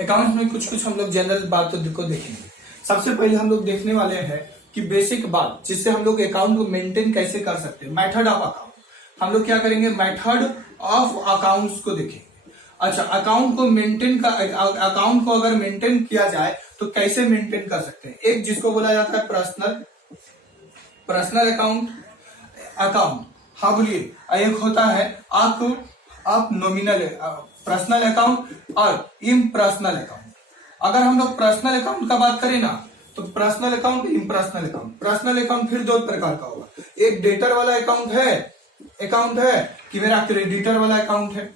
Account में कुछ कुछ हम लोग जनरल बातों को देखेंगे। सबसे पहले हम लोग देखने वाले हैं कि बेसिक बात जिससे हम लोग अकाउंट को मेंटेन कैसे कर सकते हैं, मेथड ऑफ अकाउंट। हम लोग क्या करेंगे, मेथड ऑफ अकाउंट्स को देखेंगे। अच्छा, अकाउंट को अगर मेंटेन किया जाए तो कैसे मेंटेन कर सकते हैं। एक जिसको बोला जाता है पर्सनल अकाउंट। हाँ बोलिए। एक होता है आप नॉमिनल पर्सनल अकाउंट और इम्पर्सनल अकाउंट। अगर हम लोग पर्सनल अकाउंट का बात करें ना तो personal account, impersonal account. Personal account फिर दो प्रकार का होगा, एक डेटर वाला अकाउंट है कि मेरा क्रेडिटर वाला अकाउंट है।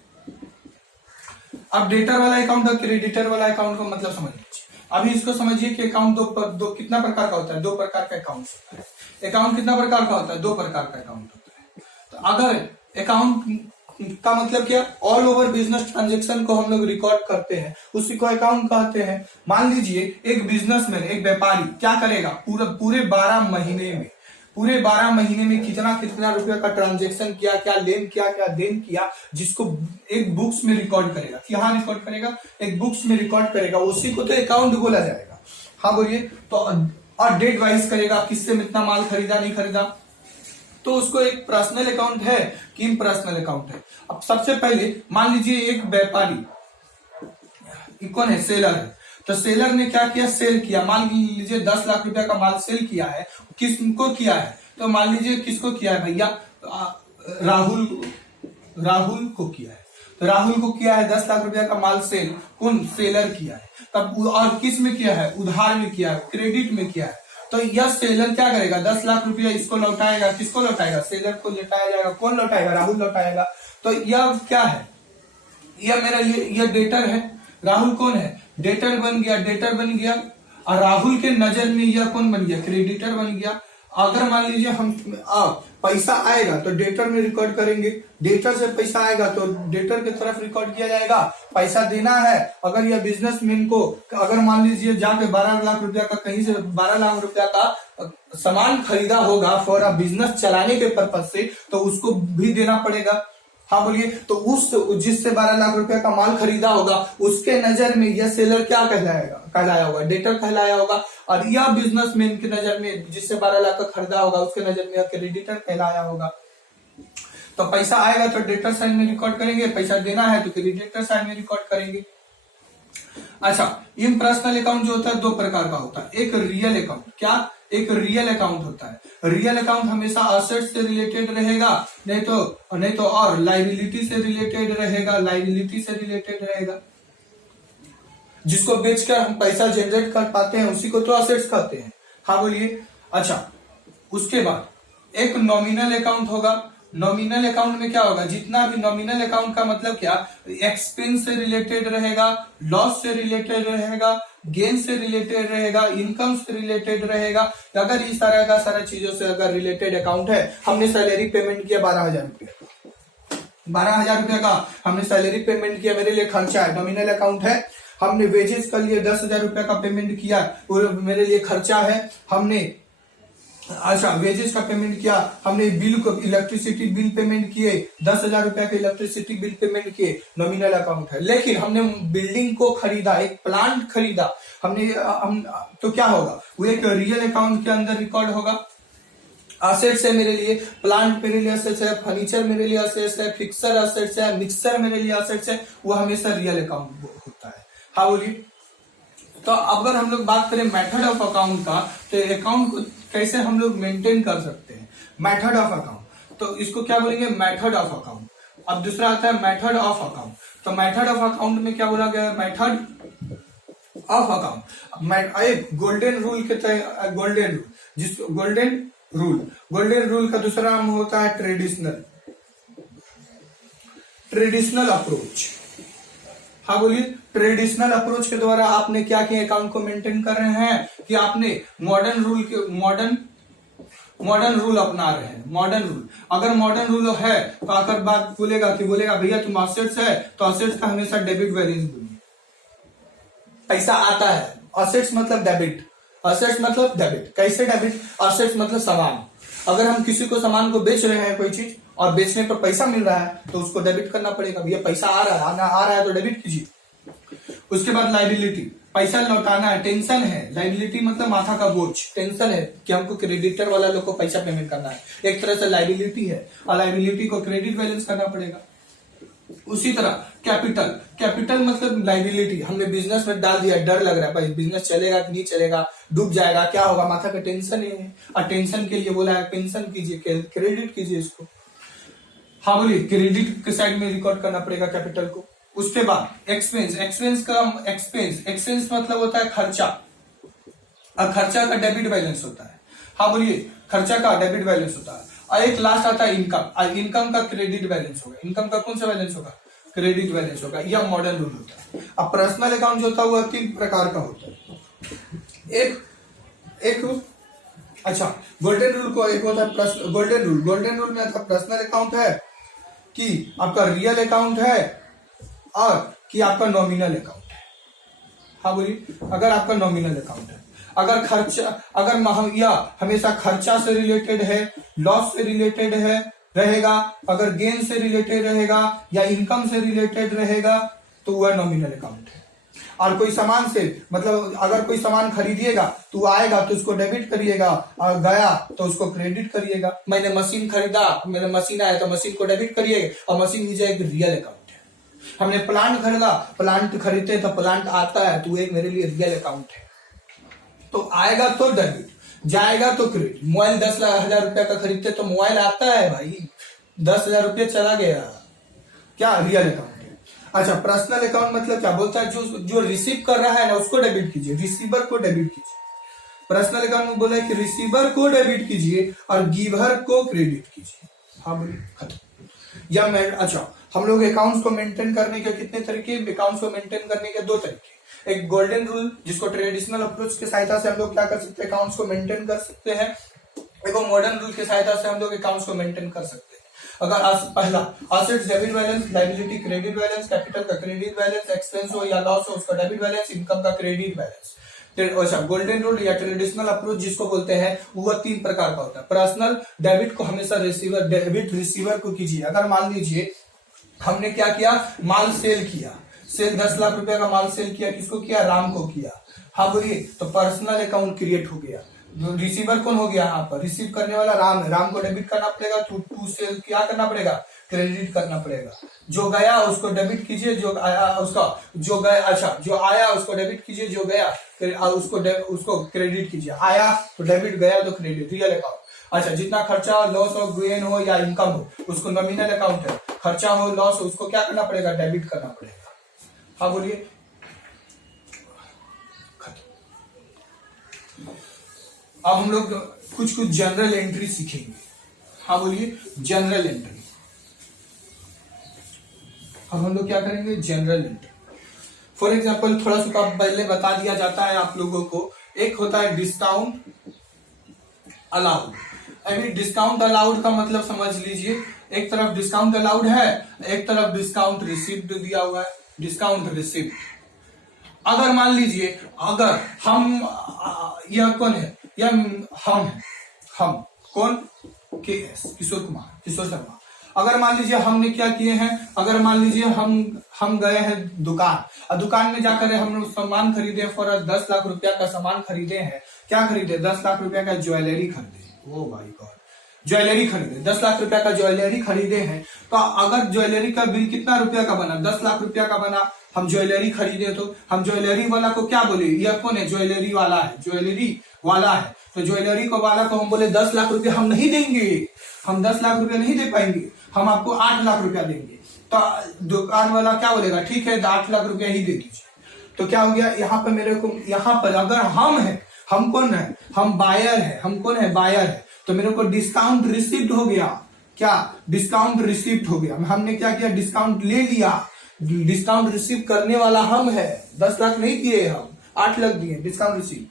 अब डेटर वाला अकाउंट और क्रेडिटर वाला अकाउंट का मतलब समझ लीजिए। अभी इसको समझिए कि अकाउंट दो कितना प्रकार का होता है, दो प्रकार का अकाउंट होता है। अकाउंट कितना प्रकार का होता है, दो प्रकार का अकाउंट होता है। तो अगर अकाउंट का मतलब क्या, ऑल ओवर बिजनेस ट्रांजेक्शन को हम लोग रिकॉर्ड करते हैं, उसी को अकाउंट कहते हैं। मान लीजिए एक बिजनेसमैन, एक व्यापारी क्या करेगा, पूरे 12 महीने में कितना रुपया का ट्रांजेक्शन किया, क्या लेन किया, क्या देन किया, जिसको एक बुक्स में रिकॉर्ड करेगा। यहाँ रिकॉर्ड करेगा, एक बुक्स में रिकॉर्ड करेगा, उसी को तो अकाउंट बोला जाएगा। हाँ बोलिए। तो और डेट वाइज करेगा, किससे इतना माल खरीदा नहीं खरीदा, तो उसको एक पर्सनल अकाउंट है कि इम्पर्सनल अकाउंट है। अब सबसे पहले मान लीजिए एक व्यापारी कौन है, सेलर है। तो सेलर ने क्या किया, सेल किया। मान लीजिए 10 लाख रुपया का माल सेल किया है। किसको किया है, तो मान लीजिए किसको किया है भैया, राहुल को किया है। तो राहुल को किया है 10 लाख रुपया का माल सेल, कौन, सेलर किया है। तब और किस में किया है, उधार में किया है, क्रेडिट में किया है। तो यह सेलर क्या करेगा, 10 लाख रुपया इसको लौटाएगा। किसको लौटाएगा, सेलर को लौटाया जाएगा। कौन लौटाएगा, राहुल लौटाएगा। तो यह क्या है, यह मेरा यह डेटर है। राहुल कौन है, डेटर बन गया। और राहुल के नजर में यह कौन बन गया, क्रेडिटर बन गया। अगर मान लीजिए हम पैसा आएगा तो डेटर में रिकॉर्ड करेंगे, डेटर से पैसा आएगा तो डेटर की तरफ रिकॉर्ड किया जाएगा। पैसा देना है, अगर यह बिजनेसमैन को, अगर मान लीजिए जाके 12 लाख रुपया का, कहीं से 12 लाख रुपया का सामान खरीदा होगा फॉर अ बिजनेस चलाने के पर्पज से, तो उसको भी देना पड़ेगा। हाँ बोलिए। तो जिससे 12 लाख रुपया का माल खरीदा होगा, उसके नजर में यह सेलर क्या कहलाया होगा, डेटर कहलाया होगा। और यह बिजनेसमैन की नजर में जिससे 12 लाख का खरीदा होगा, उसके नजर में यह क्रेडिटर कहलाया होगा। तो पैसा आएगा तो डेटर साइड में रिकॉर्ड करेंगे, पैसा देना है तो क्रेडिटर साइड में रिकॉर्ड करेंगे। अच्छा, इम्पर्सनल अकाउंट जो होता है दो प्रकार का होता है। एक रियल अकाउंट, क्या, एक रियल अकाउंट होता है। रियल अकाउंट हमेशा असेट्स से रिलेटेड रहेगा, नहीं तो और लायबिलिटी से रिलेटेड रहेगा। जिसको बेचकर हम पैसा जनरेट कर पाते हैं उसी को तो असेट्स कहते हैं। हाँ बोलिए। अच्छा, उसके बाद एक नॉमिनल अकाउंट होगा। नॉमिनल अकाउंट में क्या होगा, जितना भी नॉमिनल अकाउंट का मतलब क्या, एक्सपेंस से रिलेटेड रहेगा, लॉस से रिलेटेड रहेगा, गेन से रिलेटेड रहेगा, इनकम से रिलेटेड रहेगा। अगर इस तरह का सारा चीजों से अगर रिलेटेड अकाउंट है, हमने सैलरी पेमेंट किया 12,000 रुपया, 12,000 रुपया का हमने सैलरी पेमेंट किया, मेरे लिए खर्चा है, नॉमिनल अकाउंट है। हमने वेजेस के लिए 10,000 रुपया का पेमेंट किया, मेरे लिए खर्चा है। हमने अच्छा वेजेस का पेमेंट किया, हमने बिल को, इलेक्ट्रिसिटी बिल पेमेंट किए, 10,000 रुपया के इलेक्ट्रिसिटी बिल पेमेंट किए, नॉमिनल अकाउंट है। लेकिन हमने बिल्डिंग को खरीदा, एक प्लांट खरीदा, तो क्या होगा, वो एक रियल अकाउंट के अंदर रिकॉर्ड होगा। असेट्स है मेरे लिए, प्लांट मेरे लिए असेट्स है, फर्नीचर मेरे लिए असेट्स है, फिक्सर असेट्स है, मिक्सर मेरे लिए असेट्स है, वो हमेशा रियल अकाउंट होता है। हाँ बोलिए। तो अगर हम लोग बात करें मेथड ऑफ अकाउंट का, तो अकाउंट को कैसे हम लोग मेंटेन कर सकते हैं, मेथड ऑफ अकाउंट, तो इसको क्या बोलेंगे, मेथड ऑफ अकाउंट। अब दूसरा आता है मेथड ऑफ अकाउंट। तो मेथड ऑफ अकाउंट में क्या बोला गया है, मेथड ऑफ अकाउंट। एक गोल्डन रूल के तहत, गोल्डन रूल का दूसरा नाम होता है ट्रेडिशनल अप्रोच। हाँ बोलिए। ट्रेडिशनल अप्रोच के द्वारा आपने क्या किया, अकाउंट को मेंटेन कर रहे हैं कि आपने मॉडर्न रूल अपना रहे हैं। मॉडर्न रूल, अगर मॉडर्न रूल है तो आकर बात बोलेगा भैया तुम असेट्स है तो असेट्स का हमेशा डेबिट बैलेंस बोलिए। पैसा आता है, असेट्स मतलब डेबिट, असेट्स मतलब डेबिट। कैसे डेबिट, असेट्स मतलब सामान। अगर हम किसी को सामान को बेच रहे हैं कोई चीज और बेचने पर पैसा मिल रहा है तो उसको डेबिट करना पड़ेगा, भैया पैसा आ रहा है तो डेबिट कीजिए। उसके बाद लाइबिलिटी, पैसा लौटाना है, टेंशन है। लाइबिलिटी मतलब माथा का बोझ, टेंशन है कि हमको क्रेडिटर वाला लोग को पैसा पेमेंट करना है, एक तरह से लाइबिलिटी है, और लाइबिलिटी को क्रेडिट बैलेंस करना पड़ेगा। उसी तरह कैपिटल, कैपिटल मतलब लाइबिलिटी, हमने बिजनेस में डाल दिया, डर लग रहा है भाई बिजनेस चलेगा कि नहीं चलेगा, डूब जाएगा, क्या होगा, माथा का टेंशन है, और टेंशन के लिए बोला है पेंशन कीजिए, क्रेडिट कीजिए इसको। हाँ बोलिए, क्रेडिट के साइड में रिकॉर्ड करना पड़ेगा कैपिटल को। उसके बाद एक्सपेंस, एक्सपेंस मतलब होता है खर्चा, और खर्चा का डेबिट बैलेंस होता है। हाँ बोलिए, खर्चा का डेबिट बैलेंस होता है। और एक लास्ट आता है इनकम, और इनकम का क्रेडिट बैलेंस होगा। इनकम का कौन सा बैलेंस होगा, क्रेडिट बैलेंस होगा। यह मॉडर्न रूल होता है। अब पर्सनल अकाउंट जो होता है वह 3 प्रकार का होता है। एक अच्छा, गोल्डन रूल को एक होता है गोल्डन रूल में आपका पर्सनल अकाउंट है कि आपका रियल अकाउंट है और कि आपका नॉमिनल अकाउंट है। हाँ बोलिए, अगर आपका नॉमिनल अकाउंट है, अगर खर्चा, अगर या हमेशा खर्चा से रिलेटेड है, लॉस से रिलेटेड है रहेगा, अगर गेन से रिलेटेड रहेगा या इनकम से रिलेटेड रहेगा तो वह नॉमिनल अकाउंट है। और कोई सामान से मतलब अगर कोई सामान खरीदिएगा तो आएगा तो उसको डेबिट करिएगा, और गया तो उसको क्रेडिट करिएगा। मैंने मशीन खरीदा, मेरा मशीन आया तो मशीन को डेबिट करिएगा, और मशीन मुझे एक रियल अकाउंट है। हमने प्लांट खरीदा, प्लांट खरीदते तो प्लांट आता है तो एक मेरे लिए रियल अकाउंट है। तो आएगा तो डेबिट, जाएगा तो क्रेडिट। मोबाइल 10,000 रुपया का खरीदते तो मोबाइल आता है भाई, 10,000 रुपया चला गया, क्या रियल अकाउंट है। अच्छा, पर्सनल अकाउंट मतलब क्या बोलता है, जो रिसीव कर रहा है ना उसको डेबिट कीजिए, रिसीवर को डेबिट कीजिए। पर्सनल अकाउंट में बोला है कि रिसीवर को डेबिट कीजिए और गिवर को क्रेडिट कीजिए। हाँ बोलिए, खत्म। या अच्छा, हम लोग अकाउंट्स को मेंटेन करने के कितने तरीके, अकाउंट्स को मेंटेन करने के 2 तरीके। एक गोल्डन रूल जिसको ट्रेडिशनल अप्रोच की सहायता से हम लोग क्या कर सकते हैं, अकाउंट्स को मेंटेन कर सकते हैं। एक मॉडर्न रूल की सहायता से हम लोग अकाउंट्स को मेंटेन कर सकते हैं। अगर पहला assets debit balance, liability credit balance, capital का क्रेडिट बैलेंस, एक्सपेंस हो या लॉस हो उसका डेबिट बैलेंस, इनकम का क्रेडिट बैलेंस। अच्छा, गोल्डन रूल या ट्रेडिशनल अप्रोच जिसको बोलते हैं वो 3 प्रकार का होता है। पर्सनल डेबिट को हमेशा डेबिट रिसीवर को कीजिए। अगर मान लीजिए हमने क्या किया, माल सेल किया, 10 लाख रुपया का माल सेल किया, किसको किया, राम को किया। हाँ बोलिए, तो पर्सनल अकाउंट क्रिएट हो गया। रिसीवर कौन हो गया, यहाँ पर रिसीव करने वाला राम है, राम को डेबिट करना पड़ेगा, टू सेल क्या करना पड़ेगा, क्रेडिट करना पड़ेगा। जो गया उसको डेबिट कीजिए, जो आया उसका, जो गया, अच्छा जो आया उसको डेबिट कीजिए, जो गया उसको क्रेडिट कीजिए। आया तो डेबिट, गया तो क्रेडिट, रियल अकाउंट। अच्छा, जितना खर्चा, लॉस हो, गेन हो या इनकम हो उसको नॉमिनल अकाउंट है। खर्चा हो, लॉस हो उसको क्या करना पड़ेगा, डेबिट करना पड़ेगा। हाँ बोलिए, अब हम लोग कुछ जनरल एंट्री सीखेंगे। हाँ बोलिए, जनरल एंट्री। अब हम लोग क्या करेंगे, जनरल एंट्री। फॉर एग्जाम्पल थोड़ा सा पहले बता दिया जाता है आप लोगों को, एक होता है डिस्काउंट अलाउड। अभी डिस्काउंट अलाउड का मतलब समझ लीजिए, एक तरफ डिस्काउंट अलाउड है, एक तरफ डिस्काउंट रिसिप्ट दिया हुआ है, डिस्काउंट रिसिप्ट। अगर मान लीजिए, अगर हम, यह कौन है, यह हम है, हम कौन, किशोर शर्मा। अगर मान लीजिए हमने क्या किए हैं, अगर मान लीजिए हम गए हैं दुकान, और दुकान में जाकर हम सामान खरीदे, फॉर 10 लाख रुपया का सामान खरीदे हैं। क्या खरीदे, 10 लाख रुपया का ज्वेलरी खरीदे। ओ भाई गॉड, ज्वेलरी खरीदे, 10 लाख रुपया का ज्वेलरी खरीदे हैं। तो अगर ज्वेलरी का बिल कितना रुपया का बना, 10 लाख रुपया का बना, हम ज्वेलरी खरीदे तो हम ज्वेलरी वाला को क्या बोले, यह कौन है, ज्वेलरी वाला है, ज्वेलरी वाला है। तो ज्वेलरी को वाला को हम बोले 10 लाख रुपया हम नहीं देंगे, हम 10 लाख रुपया नहीं दे पाएंगे, हम आपको 8 लाख रुपया देंगे। तो दुकान वाला क्या बोलेगा, ठीक है 8 लाख रुपया ही दे दीजिए। तो क्या हो गया, यहाँ पर मेरे को, यहाँ पर अगर हम है, हम कौन है, हम बायर है, हम कौन है, बायर है। तो मेरे को डिस्काउंट रिसिप्ट हो गया, क्या डिस्काउंट रिसिप्ट हो गया। हमने क्या किया, डिस्काउंट ले लिया, डिस्काउंट रिसीव करने वाला हम है, 10 लाख नहीं दिए, हम 8 लाख दिए, डिस्काउंट रिसीव।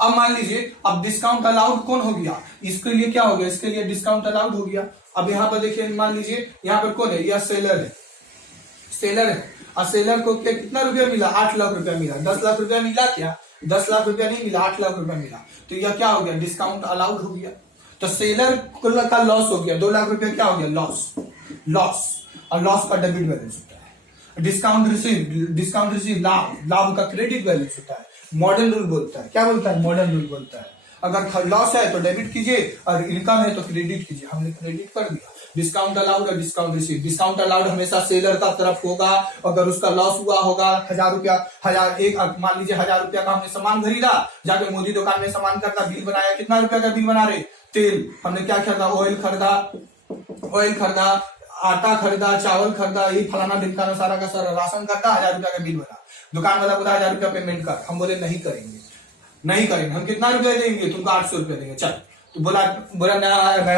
अब मान लीजिए, अब डिस्काउंट अलाउड कौन हो गया, इसके लिए क्या हो गया, इसके लिए डिस्काउंट अलाउड हो गया। अब यहाँ पर देखिए, मान लीजिए यहाँ पर कौन है, यह सेलर है, सेलर है, और सेलर को क्या कितना रुपया मिला, 8 लाख रुपया मिला। 10 लाख रुपया मिला क्या, 10 लाख रुपया नहीं मिला, 8 लाख रुपया मिला। तो यह क्या हो गया, डिस्काउंट अलाउड हो गया। तो सेलर का लॉस हो गया, 2 लाख रुपया क्या हो गया, लॉस, और लॉस का डेबिट बैलेंस होता है। डिस्काउंट रिसीव लाभ का क्रेडिट बैलेंस होता है। मॉडर्न रूल बोलता है, क्या बोलता है? मॉडर्न रूल बोलता है अगर लॉस है तो डेबिट कीजिए और इनकम है तो क्रेडिट कीजिए। हमने क्रेडिट कर दिया। डिस्काउंट अलाउड और डिस्काउंट रिसीव। डिस्काउंट अलाउड हमेशा सेलर का तरफ होगा। अगर उसका लॉस हुआ होगा 1000 रुपया, मान लीजिए 1000 रुपया का हमने सामान खरीदा, जाके मोदी दुकान में सामान खरीदा, बिल बनाया, कितना रुपया का बिल बना रहे? तेल। हमने क्या खरीदा? ऑयल खरीदा, आटा खरीदा, चावल खरीदा, ये फलाना ढिमकाना सारा का सारा राशन खरीदा, 1000 रुपया का बिल बना। दुकान वाला बोला 1000 रुपया पेमेंट कर। हम बोले नहीं करेंगे। हम कितना रुपया देंगे? तुमको 800 रुपया देंगे। चल, तो बोला नहीं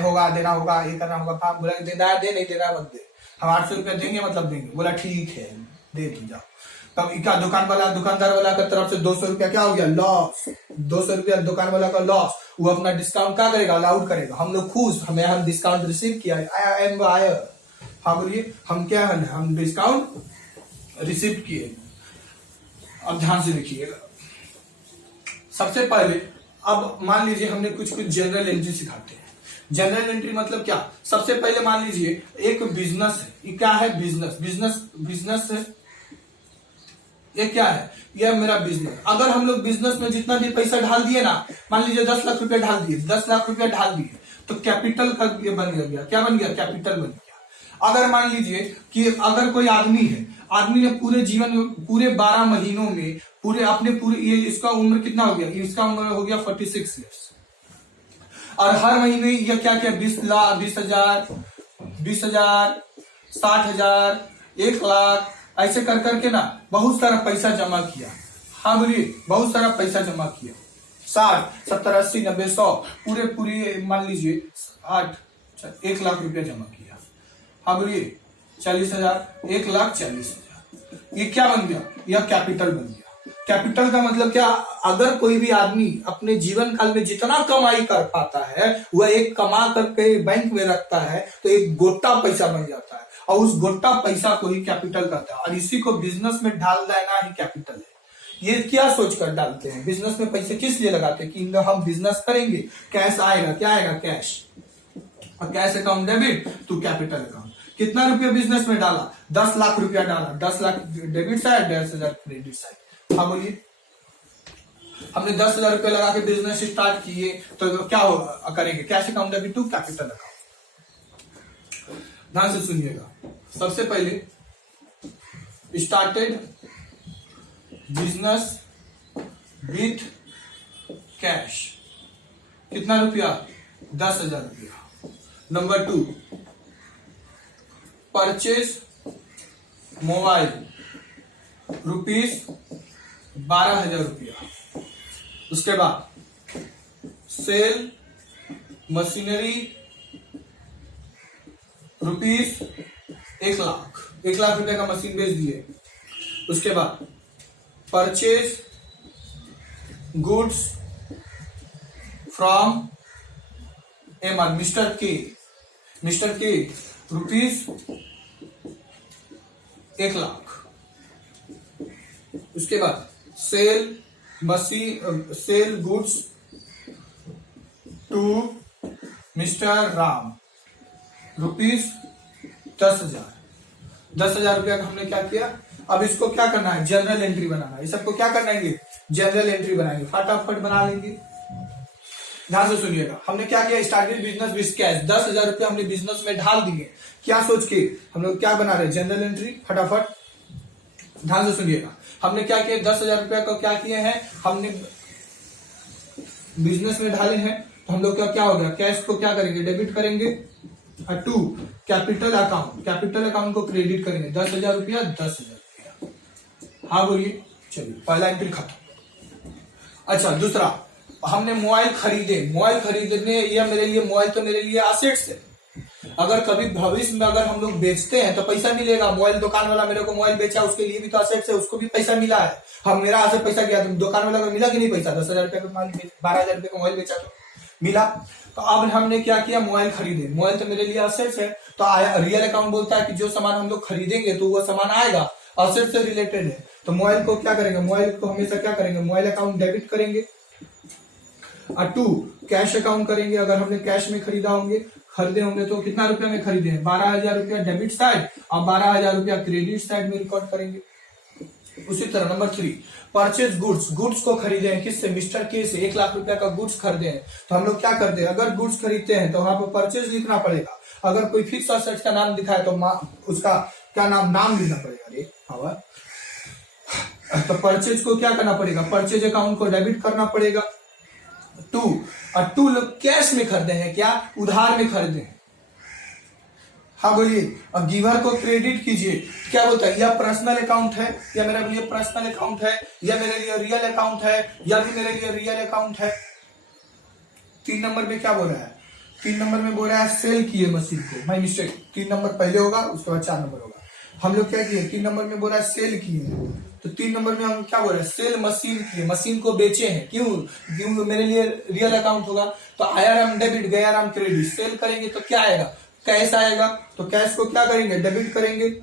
होगा, देना होगा, ये करना होगा। हाँ, बोला देना है दे, नहीं देना है मत दे। हम 800 रुपया देंगे मतलब देंगे। बोला ठीक है दे दी जाओ। तब क्या दुकानदार वाला की तरफ से 200 रुपया क्या हो गया? लॉस। 200 रुपया दुकान वाला का लॉस। वो अपना डिस्काउंट क्या करेगा? अलाउड करेगा। हम लोग खुश, हम डिस्काउंट रिसीव किया। हाँ बोलिए, हम क्या है? हम डिस्काउंट रिसीव किए। अब ध्यान से देखिएगा। सबसे पहले अब मान लीजिए हमने कुछ जनरल एंट्री सिखाते हैं। जनरल एंट्री मतलब क्या? सबसे पहले मान लीजिए एक बिजनेस है। ये क्या है? बिजनेस है। ये क्या है? यह मेरा बिजनेस। अगर हम लोग बिजनेस में जितना भी पैसा डाल दिए ना, मान लीजिए 10 लाख रुपया डाल दिए, 10 लाख रुपया डाल दिए, तो कैपिटल का ये बन गया। क्या बन गया? कैपिटल बन गया। अगर मान लीजिए कि अगर कोई आदमी है, आदमी ने पूरे जीवन में, पूरे 12 महीनों में, ये इसका उम्र कितना हो गया? इसका उम्र हो गया 46 ईयर्स। और हर महीने ये क्या क्या 20 लाख, 20,000, 60,000, 1 लाख, ऐसे कर करके ना बहुत सारा पैसा जमा किया। हाँ बोलिए, बहुत सारा पैसा जमा किया। 60, 70, 80, 90, 100 पूरे मान लीजिए 1 लाख रुपया जमा किया। हाँ बोलिए 40,000, 1,40,000। ये क्या बन गया? यह कैपिटल बन गया। कैपिटल का मतलब क्या? अगर कोई भी आदमी अपने जीवन काल में जितना कमाई कर पाता है, वह एक कमा करके बैंक में रखता है तो एक गोटा पैसा बन जाता है, और उस गोटा पैसा को ही कैपिटल कहता है। और इसी को बिजनेस में डाल देना ही कैपिटल है। ये क्या सोचकर डालते हैं? बिजनेस में पैसे किस लिए लगाते हैं? कि हम बिजनेस करेंगे, कैश आएगा। क्या आएगा? कैश। और cash account debit to capital account. कितना रुपया बिजनेस में डाला? 10 लाख रुपया डाला। 10 lakh debit side, 10,000 credit side. हाँ बोलिए, हमने 10,000 रुपया लगा के बिजनेस स्टार्ट किए तो क्या करेंगे? Cash account debit to capital account. ध्यान से सुनिएगा। सबसे पहले स्टार्टेड बिजनेस विथ कैश। कितना रुपया? 10,000 रुपया। नंबर 2, परचेज मोबाइल ₹12,000 रुपया। उसके बाद सेल मशीनरी ₹1 लाख। 1 लाख रुपए का मशीन बेच दिए। उसके बाद purchase goods from MR mister K ₹1 lakh. उसके बाद sell goods to mister Ram ₹10,000। 10,000 रुपया का हमने क्या किया? अब इसको क्या करना है? जनरल एंट्री बनाना है। इस सबको क्या करना है? जनरल एंट्री बनाएंगे। फटाफट बना लेंगे। ध्यान से सुनिएगा। हमने क्या किया? Started business with cash. 10,000 रुपया हमने बिजनेस में डाल दिए। क्या सोच के हम लोग क्या बना रहे? General entry. फटाफट ध्यान से सुनिएगा। हमने क्या किया? 10,000 रुपया को क्या किए हैं? हमने बिजनेस में डाले हैं, तो हम लोग का क्या हो गया? कैश को क्या करेंगे? डेबिट करेंगे। 2, कैपिटल अकाउंट को क्रेडिट करेंगे। 10,000 रुपया, 10,000 रुपया। हाँ बोलिए। चलिए, पहला एंट्री खत्म। अच्छा, दूसरा, हमने मोबाइल खरीदने, या मोबाइल तो मेरे लिए एसेट्स है। अगर कभी भविष्य में अगर हम लोग बेचते हैं तो पैसा मिलेगा। मोबाइल दुकान वाला मेरे को मोबाइल बेचा, उसके लिए भी तो एसेट्स है, उसको भी पैसा मिला है। हम मेरा यहाँ से पैसा गया, दुकान वाला को मिला कि नहीं पैसा? 10,000 रुपया का मोबाइल, 12,000 रुपये का मोबाइल बेचा तो मिला। तो अब हमने क्या किया? मोबाइल खरीदे। मोबाइल तो मेरे लिए एसेट्स है, तो रियल अकाउंट बोलता है कि जो सामान हम लोग खरीदेंगे तो वो सामान आएगा, एसेट से रिलेटेड है। तो मोबाइल को क्या करेंगे? मोबाइल को हमेशा क्या करेंगे? मोबाइल अकाउंट डेबिट करेंगे। और 2, कैश अकाउंट करेंगे। अगर हमने कैश में खरीदा होंगे, खरीदे होंगे तो कितना रुपया में खरीदे हैं, 12,000 रुपया डेबिट साइड और 12,000 रुपया क्रेडिट साइड में रिकॉर्ड करेंगे। उसी तरह नंबर 3, परचेज गुड्स, गुड्स को खरीदे हैं किससे, मिस्टर के से 1 लाख रुपया का गुड्स खरीदे हैं। तो हम लोग क्या करते हैं, अगर गुड्स खरीदते हैं तो वहां पर परचेज लिखना पड़ेगा। अगर कोई फिक्स असेट्स का नाम दिखाए तो उसका क्या नाम लिखना पड़ेगा। अरे तो परचेज को क्या करना पड़ेगा, परचेज अकाउंट को डेबिट करना पड़ेगा। 2 लोग कैश में खरीदे हैं, क्या उधार में खरीदे हैं। हाँ बोलिए। और गिवर को क्रेडिट कीजिए, क्या बोलता है, यह पर्सनल अकाउंट है, या मेरे लिए पर्सनल अकाउंट है, या मेरे लिए रियल अकाउंट है, या भी मेरे लिए रियल अकाउंट है। 3 नंबर में क्या बोल रहा है, 3 नंबर में बोल रहा है सेल किए मशीन को, माय मिस्टेक, 3 नंबर पहले होगा उसके बाद 4 नंबर होगा। हम लोग क्या किए, 3 नंबर में बोल रहा है सेल किए, तो 3 नंबर में हम क्या बोल रहे हैं, सेल मशीन किए, मशीन को बेचे हैं। क्यों मेरे लिए रियल अकाउंट होगा, तो आईआरएम डेबिट गयाराम क्रेडिट, सेल करेंगे तो क्या आएगा, कैश आएगा। तो कैश को क्या करेंगे, डेबिट करेंगे।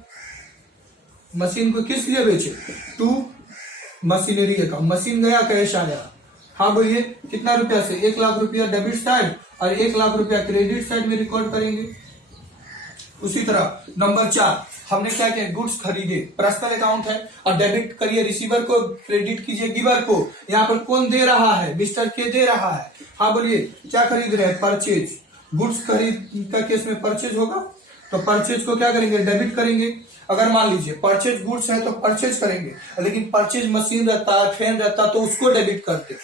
मशीन को किस लिए बेचे, 2 मशीनरी अकाउंट, मशीन गया कैश आया। हाँ बोलिए, कितना रुपया से, 1 लाख रुपया डेबिट साइड और 1 लाख रुपया क्रेडिट साइड में रिकॉर्ड करेंगे। उसी तरह नंबर 4, हमने क्या किया, गुड्स खरीदे, पर्सनल अकाउंट है, और डेबिट करिए, रिसीवर को क्रेडिट कीजिए गिवर को। यहाँ पर कौन दे रहा है, मिस्टर के दे रहा है। हाँ बोलिए, क्या खरीद रहे हैं, परचेज, गुड्स खरीद का केस में परचेज होगा, तो परचेज को क्या करेंगे, डेबिट करेंगे। अगर मान लीजिए परचेज गुड्स है तो परचेज करेंगे, लेकिन परचेज मशीन रहता है, फैन रहता है, तो उसको डेबिट करते,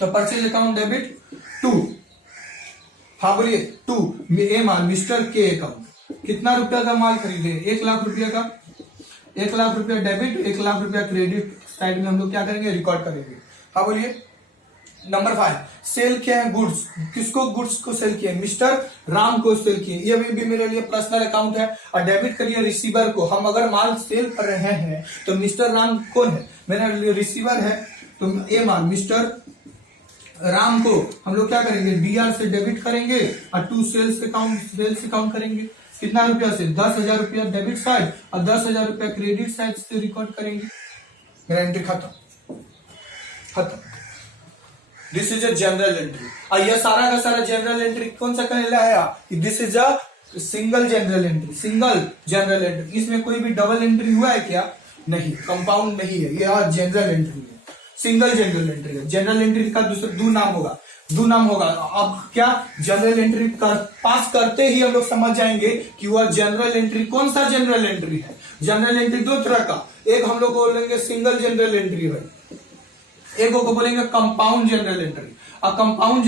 तो परचेज अकाउंट डेबिट 2। हाँ बोलिए, 2 माल मिस्टर के अकाउंट, कितना रुपया का माल खरीदे, 1 लाख रुपया का, 1 लाख रुपया डेबिट, 1 लाख रुपया क्रेडिट साइड में हम लोग क्या करेंगे, रिकॉर्ड करेंगे। हाँ बोलिए। नंबर 5, सेल किया है गुड्स, किसको, गुड्स को सेल किया, मिस्टर राम को सेल किए, ये भी मेरे लिए पर्सनल अकाउंट है। और डेबिट करिए रिसीवर को, हम अगर माल सेल कर रहे हैं तो मिस्टर राम कौन है, मेरे लिए रिसीवर है, तो ये माल मिस्टर राम को हम लोग क्या करेंगे, डीआर से डेबिट करेंगे और 2 सेल्स अकाउंट करेंगे। कितना रुपया से, 10,000 रुपया डेबिट साइड और 10,000 रुपया क्रेडिट साइड से रिकॉर्ड करेंगे। मेरा एंट्री खत्म। This is a general entry. और यह सारा का सारा जनरल एंट्री कौन सा कहलाया, this is a single general entry. इसमें कोई भी डबल एंट्री हुआ है क्या, नहीं, कंपाउंड नहीं है, यह जनरल एंट्री है, सिंगल जनरल एंट्री है। जनरल एंट्री का दूसरा दो नाम होगा। अब क्या, जनरल एंट्री पास करते ही हम लोग समझ जाएंगे कि वह जनरल एंट्री कौन सा जनरल एंट्री है। जनरल एंट्री 2 तरह का, एक हम लोग बोलेंगे सिंगल जनरल एंट्री है, एक को बोलेंगे कंपाउंड जनरल एंट्री। और कंपाउंड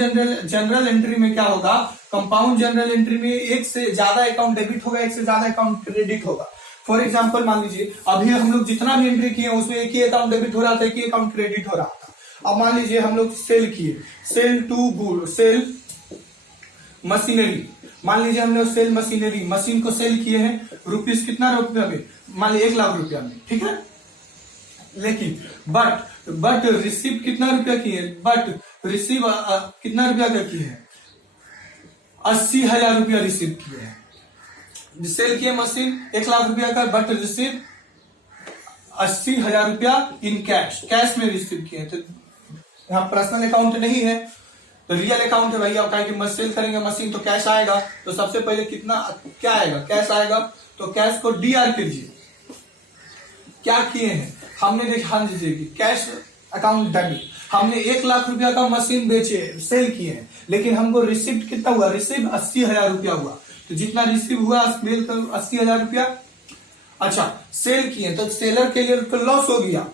जनरल एंट्री में क्या होगा, कंपाउंड जनरल एंट्री में एक से ज्यादा अकाउंट डेबिट होगा, एक से ज्यादा अकाउंट क्रेडिट होगा। फॉर एग्जांपल मान लीजिए अभी हम लोग जितना भी एंट्री किए उसमें एक ही अकाउंट डेबिट हो रहा था, एक ही अकाउंट क्रेडिट हो रहा था। अब मान लीजिए हम लोग सेल किए, sell to good, sell machinery, मान लीजिए हम लोग सेल मशीनरी, मशीन को सेल किए हैं रुपीज कितना रुपया में, मान लीजिए 1 लाख रुपया में, ठीक है। लेकिन बट रिसीव कितना रुपया किए, बट रिसीव कितना रुपया का किए हैं, 80,000 रुपया रिसीव किए हैं। सेल किए मशीन 1 लाख रुपया का, बट रिसीव 80,000 रुपया इन कैश में रिसीव किए। तो यहाँ पर्सनल अकाउंट नहीं है, तो रियल अकाउंट है भैया। कहा कि सेल करेंगे मशीन तो कैश आएगा, तो सबसे पहले कितना क्या आएगा, कैश आएगा। तो कैश को डीआर कीजिए। क्या किए हैं हमने, देखा दीजिए कि कैश अकाउंट डेबिट, हमने 1 लाख रुपया का मशीन बेचे, सेल किए हैं, लेकिन हमको रिसिप्ट कितना हुआ, रिसिप्ट 80,000 रुपया हुआ। तो जितना रिसीव हुआ सेल कर 80,000 रुपया। अच्छा, सेल किए तो सेलर के लिए तो लॉस हो गया।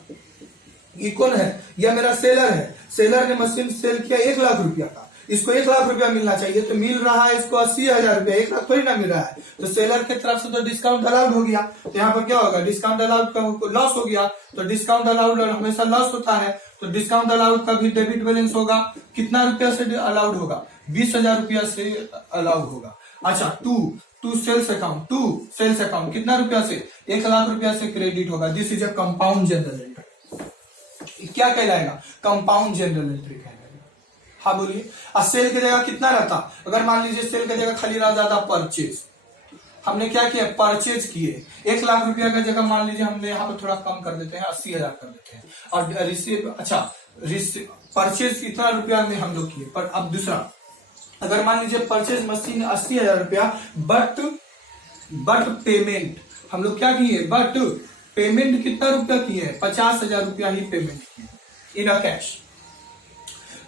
ये कौन है, यह मेरा सेलर है, सेलर ने मशीन सेल किया 1 लाख रुपया का, इसको 1 लाख रुपया मिलना चाहिए, तो मिल रहा है इसको 80,000 रुपया, 1 लाख थोड़ी ना मिल रहा है। तो सेलर की तरफ से तो डिस्काउंट अलाउड हो गया, तो यहाँ पर क्या होगा, डिस्काउंट अलाउड का लॉस हो गया। तो डिस्काउंट अलाउड हमेशा लॉस होता है, तो डिस्काउंट अलाउड का भी डेबिट बैलेंस होगा। कितना रुपया से अलाउड होगा, 20,000 रुपया से अलाउड होगा। अच्छा, टू सेल्स अकाउंट कितना रुपया से, 1 लाख रुपया से क्रेडिट होगा। This is a compound general entry. क्या कहलाएगा, कंपाउंड जनरल एंट्री कहलाएगा। हाँ बोलिए। और सेल की जगह कितना रहता, अगर मान लीजिए सेल की जगह खाली रह जाता परचेज, हमने क्या किया, परचेज किए 1 लाख रुपया का जगह मान लीजिए हमने यहाँ पर थोड़ा कम कर देते हैं, 80,000 कर देते हैं। और रिसीव, अच्छा परचेज इतना रुपया में हम लोग किए। पर अब दूसरा अगर मान लीजिए परचेज मशीन 80,000 रुपया, बट पेमेंट हम लोग क्या किए, बट पेमेंट कितना रुपया किए हैं, 50,000 रुपया ही पेमेंट किए इन अ कैश।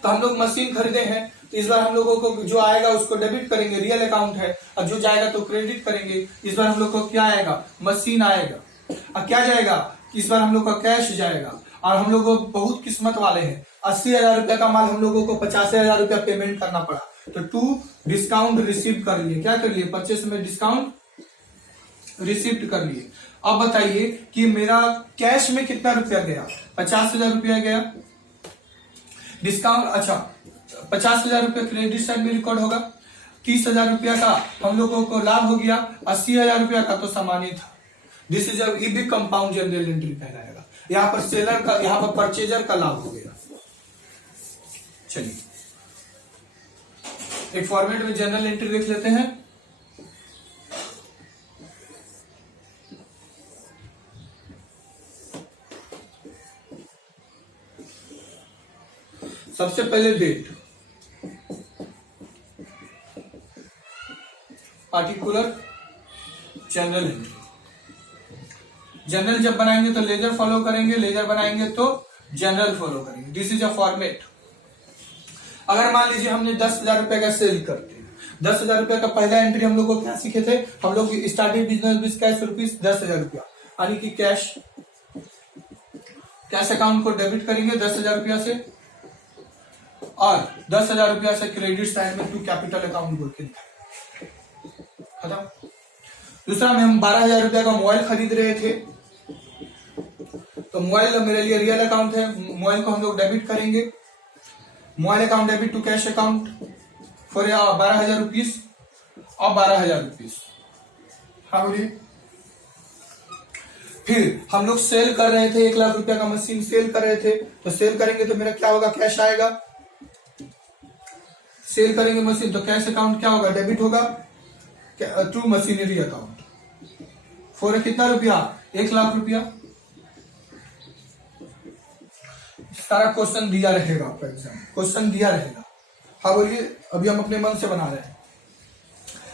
तो हम लोग मशीन खरीदे हैं, तो इस बार हम लोगों को जो आएगा उसको डेबिट करेंगे, रियल अकाउंट है, और जो जाएगा तो क्रेडिट करेंगे। इस बार हम लोग को क्या आएगा, मशीन आएगा। और क्या जाएगा, इस बार हम लोग का कैश जाएगा। और हम लोग बहुत किस्मत वाले हैं, 80,000 रुपया का माल हम लोगों को 50,000 रुपया पेमेंट करना पड़ा, तो 2 डिस्काउंट रिसीव कर लिए। क्या कर लिए, परचेस में डिस्काउंट रिसीव कर लिए। अब बताइए कि मेरा कैश में कितना रुपया गया, 50,000 रुपया गया। डिस्काउंट, अच्छा 50,000 रुपया क्रेडिट साइड में रिकॉर्ड होगा। 30,000 रुपया का हम लोगों को लाभ हो गया, 80,000 रुपया का तो सामान्य था। This is a big compound general entry कहलाएगा। यहाँ पर सेलर का, यहाँ पर परचेजर का लाभ हो गया। चलिए एक फॉर्मेट में जनरल एंट्री देख लेते हैं। सबसे पहले date, particular journal entry. Journal जब बनाएंगे तो लेजर फॉलो करेंगे, लेजर बनाएंगे तो जनरल फॉलो करेंगे। This is a format. अगर मान लीजिए हमने 10,000 रुपए का सेल करते हैं, 10,000 रुपए का पहला एंट्री हम लोग को क्या सीखे थे, हम लोग started business with cash rupees 10,000 रुपया, यानी कि कैश अकाउंट को डेबिट करेंगे 10,000 रुपया से, और 10,000 रुपया से क्रेडिट साइड में 2 कैपिटल अकाउंट बोल के दिखाएंगे। खत्म। दूसरा में हम 12,000 रुपया का मोबाइल खरीद रहे थे, तो मोबाइल मेरे लिए रियल अकाउंट है, मोबाइल को हम लोग डेबिट करेंगे। Mobile account debit to cash account for 12,000 rupees और 12,000 रुपीज। हाँ बोलिए। फिर हम लोग सेल कर रहे थे, 1 लाख रुपया का मशीन सेल कर रहे थे, तो सेल करेंगे तो मेरा क्या होगा, कैश आएगा। सेल करेंगे मशीन तो कैश अकाउंट क्या होगा, डेबिट होगा टू मशीनरी अकाउंट फॉर कितना रुपया, 1 लाख रुपया। सारा क्वेश्चन दिया रहेगा आपका एग्जाम, क्वेश्चन दिया रहेगा। हाँ बोलिए, अभी हम अपने मन से बना रहे हैं।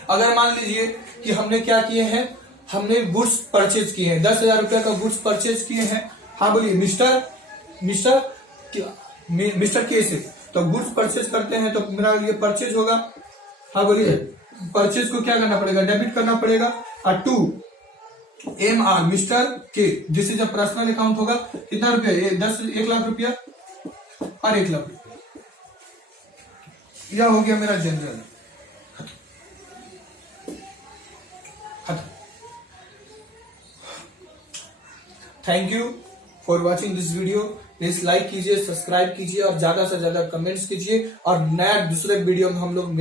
अगर मान लीजिए कि हमने क्या किए हैं, हमने गुड्स परचेज किए हैं, 10,000 रुपया का गुड्स परचेज किए हैं। हाँ बोलिए, मिस्टर के से तो गुड्स परचेज करते हैं तो मेरा ये परचेज होगा। हाँ बोलिए, परचेज को क्या करना पड़ेगा, डेबिट करना पड़ेगा। और 2 MR मिस्टर के, this is a personal account होगा। कितना रुपया, ये 1 लाख रुपया और 1 लाख रुपया। यह हो गया मेरा general. Thank you for watching this video. Please like कीजिए, सब्सक्राइब कीजिए और ज्यादा से ज्यादा कमेंट्स कीजिए। और नया दूसरे वीडियो में हम लोग